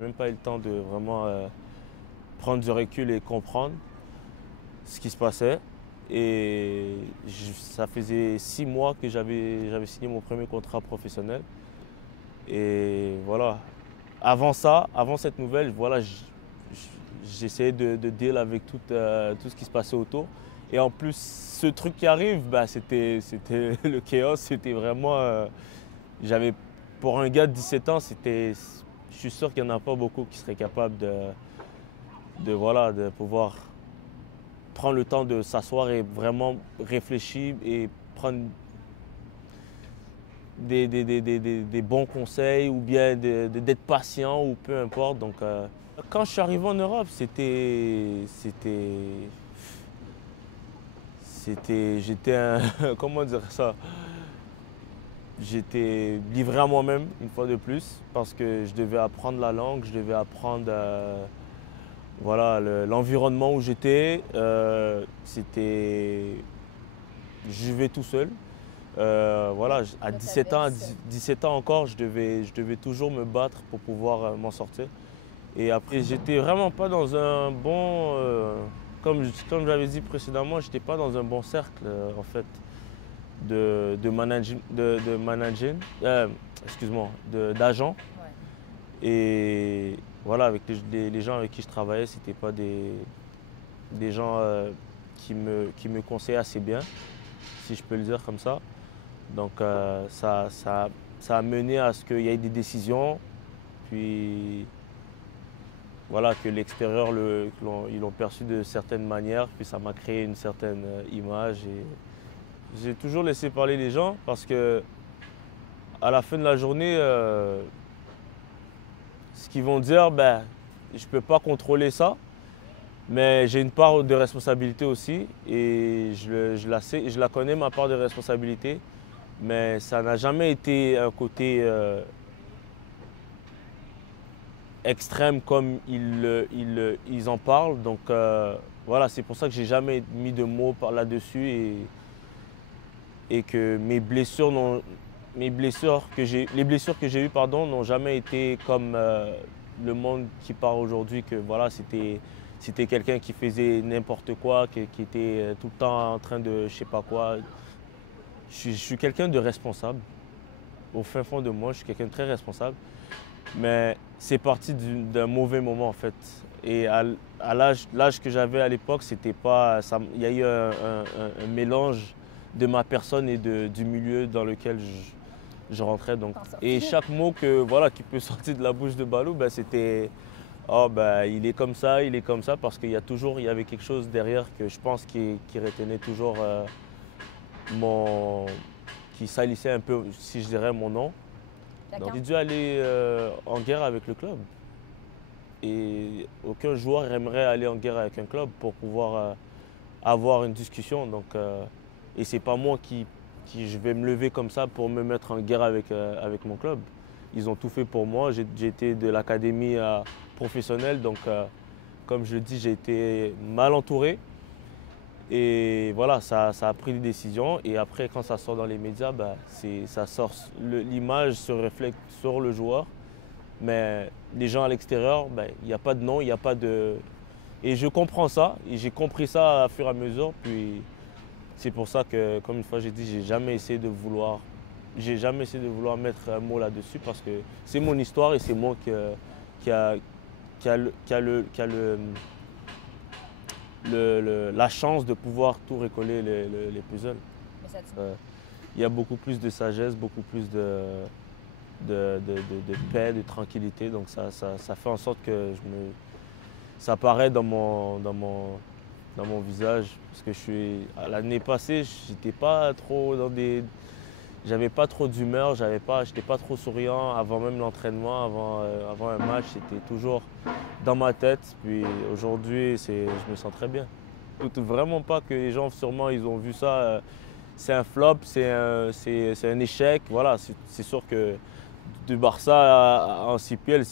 Même pas eu le temps de vraiment prendre du recul et comprendre ce qui se passait. Ça faisait 6 mois que j'avais signé mon premier contrat professionnel. Et voilà. Avant ça, avant cette nouvelle, voilà, j'essayais de deal avec tout ce qui se passait autour. Et en plus, ce truc qui arrive, bah, c'était le chaos. C'était vraiment. J'avais, pour un gars de 17 ans, je suis sûr qu'il n'y en a pas beaucoup qui seraient capables voilà, de pouvoir prendre le temps de s'asseoir et vraiment réfléchir et prendre des bons conseils ou bien d'être patient ou peu importe. Donc, quand je suis arrivé en Europe, j'étais un, comment dire ça? J'étais livré à moi-même une fois de plus parce que je devais apprendre la langue, je devais apprendre voilà, l'environnement où j'étais. Je vivais tout seul. Voilà, à 17 ans, 17 ans encore, je devais toujours me battre pour pouvoir m'en sortir. Et après, j'étais vraiment pas dans un bon, comme j'avais dit précédemment, j'étais pas dans un bon cercle en fait de managing, excuse-moi, d'agents. Ouais. Et voilà, avec les gens avec qui je travaillais, c'était pas des gens qui me conseillaient assez bien, si je peux le dire comme ça. Donc ça a mené à ce qu'il y ait des décisions, puis voilà, que l'extérieur ils l'ont perçu de certaines manières, puis ça m'a créé une certaine image. Et j'ai toujours laissé parler les gens parce que à la fin de la journée, ce qu'ils vont dire, ben, je ne peux pas contrôler ça, mais j'ai une part de responsabilité aussi et je la sais, je la connais, ma part de responsabilité, mais ça n'a jamais été un côté extrême comme ils en parlent. Donc voilà, c'est pour ça que j'ai jamais mis de mots là-dessus et que les blessures que j'ai eues, pardon, n'ont jamais été comme le monde qui parle aujourd'hui, que voilà, c'était quelqu'un qui faisait n'importe quoi, qui était tout le temps en train de je sais pas quoi. Je suis quelqu'un de responsable. Au fin fond de moi, je suis quelqu'un de très responsable. Mais c'est parti d'un mauvais moment en fait. Et à l'âge que j'avais à l'époque, c'était pas. Il y a eu un mélange de ma personne et du milieu dans lequel je rentrais. Donc. Et chaque mot voilà, qui peut sortir de la bouche de Balou, ben, c'était oh ben il est comme ça, il est comme ça, parce il y avait quelque chose derrière que je pense qui retenait toujours mon. Qui salissait un peu, si je dirais, mon nom. Donc j'ai dû aller en guerre avec le club. Et aucun joueur aimerait aller en guerre avec un club pour pouvoir avoir une discussion. Donc, et c'est pas moi qui je vais me lever comme ça pour me mettre en guerre avec mon club. Ils ont tout fait pour moi. J'ai été de l'académie professionnelle. Donc, comme je le dis, j'ai été mal entouré. Et voilà, ça a pris des décisions. Et après, quand ça sort dans les médias, bah, ça sort, l'image se reflète sur le joueur. Mais les gens à l'extérieur, ben, il n'y a pas de nom, il n'y a pas de. Et je comprends ça, et j'ai compris ça à fur et à mesure. Puis c'est pour ça que, comme une fois j'ai dit, j'ai jamais essayé de vouloir mettre un mot là-dessus parce que c'est mon histoire et c'est moi qui a, qui a la chance de pouvoir tout recoller les puzzles. Il y a beaucoup plus de sagesse, beaucoup plus de paix, de tranquillité. Donc ça fait en sorte que ça apparaît dans mon visage. Parce que l'année passée, j'étais pas trop j'avais pas trop d'humeur, j'étais pas trop souriant avant même l'entraînement, avant un match, c'était toujours dans ma tête. Puis aujourd'hui, je me sens très bien. Vraiment pas que les gens, sûrement, ils ont vu ça. C'est un flop, c'est un échec. Voilà, c'est sûr que du Barça en CPL,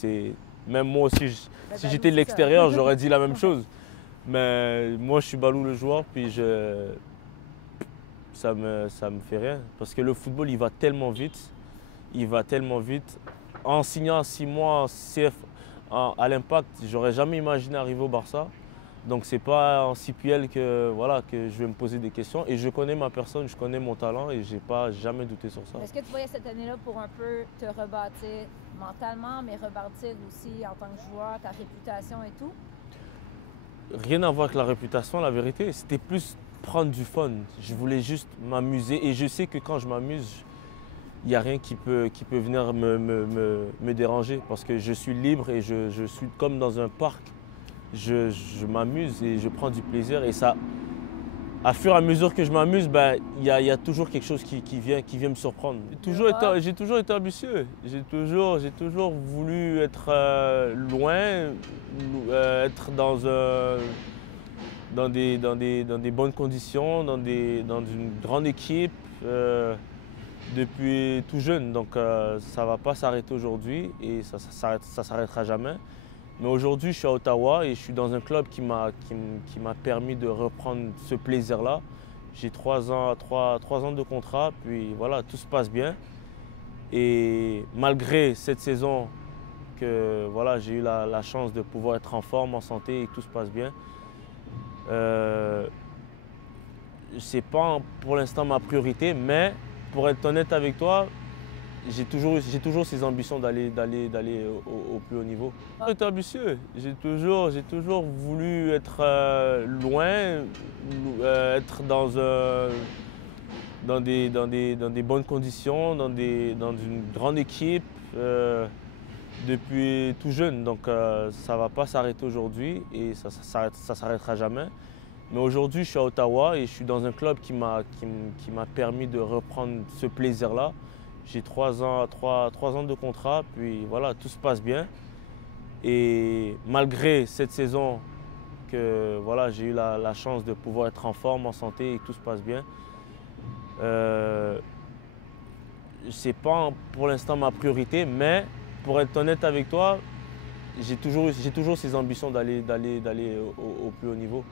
même moi aussi, si j'étais de l'extérieur, j'aurais dit la même chose. Mais moi, je suis Balou le joueur, puis ça me fait rien. Parce que le football, il va tellement vite. Il va tellement vite. En signant 6 mois à l'Impact, j'aurais jamais imaginé arriver au Barça. Donc c'est pas en CPL que, voilà, que je vais me poser des questions. Et je connais ma personne, je connais mon talent et j'ai pas jamais douté sur ça. Est-ce que tu voyais cette année-là pour un peu te rebâtir mentalement, mais rebâtir aussi en tant que joueur, ta réputation et tout? Rien à voir avec la réputation, la vérité. C'était plus prendre du fun. Je voulais juste m'amuser et je sais que quand je m'amuse, il n'y a rien qui peut venir me déranger parce que je suis libre et je suis comme dans un parc. Je m'amuse et je prends du plaisir et ça, à fur et à mesure que je m'amuse, ben, il y a toujours quelque chose qui vient me surprendre. J'ai toujours été ambitieux. J'ai toujours voulu être loin, être dans des bonnes conditions, dans une grande équipe depuis tout jeune. Donc ça ne va pas s'arrêter aujourd'hui et ça s'arrêtera jamais. Mais aujourd'hui, je suis à Ottawa et je suis dans un club qui m'a permis de reprendre ce plaisir-là. J'ai 3 ans de contrat, puis voilà, tout se passe bien. Et malgré cette saison que voilà, j'ai eu la chance de pouvoir être en forme, en santé et que tout se passe bien, c'est pas pour l'instant ma priorité, mais pour être honnête avec toi, j'ai toujours ces ambitions d'aller au plus haut niveau. J'ai été ambitieux. J'ai toujours voulu être loin, être dans des bonnes conditions, dans une grande équipe depuis tout jeune. Donc ça ne va pas s'arrêter aujourd'hui et ça s'arrêtera jamais. Mais aujourd'hui, je suis à Ottawa et je suis dans un club qui m'a permis de reprendre ce plaisir-là. J'ai 3 ans de contrat, puis voilà, tout se passe bien. Et malgré cette saison que voilà, j'ai eu la chance de pouvoir être en forme, en santé et que tout se passe bien, c'est pas pour l'instant ma priorité, mais pour être honnête avec toi, j'ai toujours ces ambitions d'aller au plus haut niveau.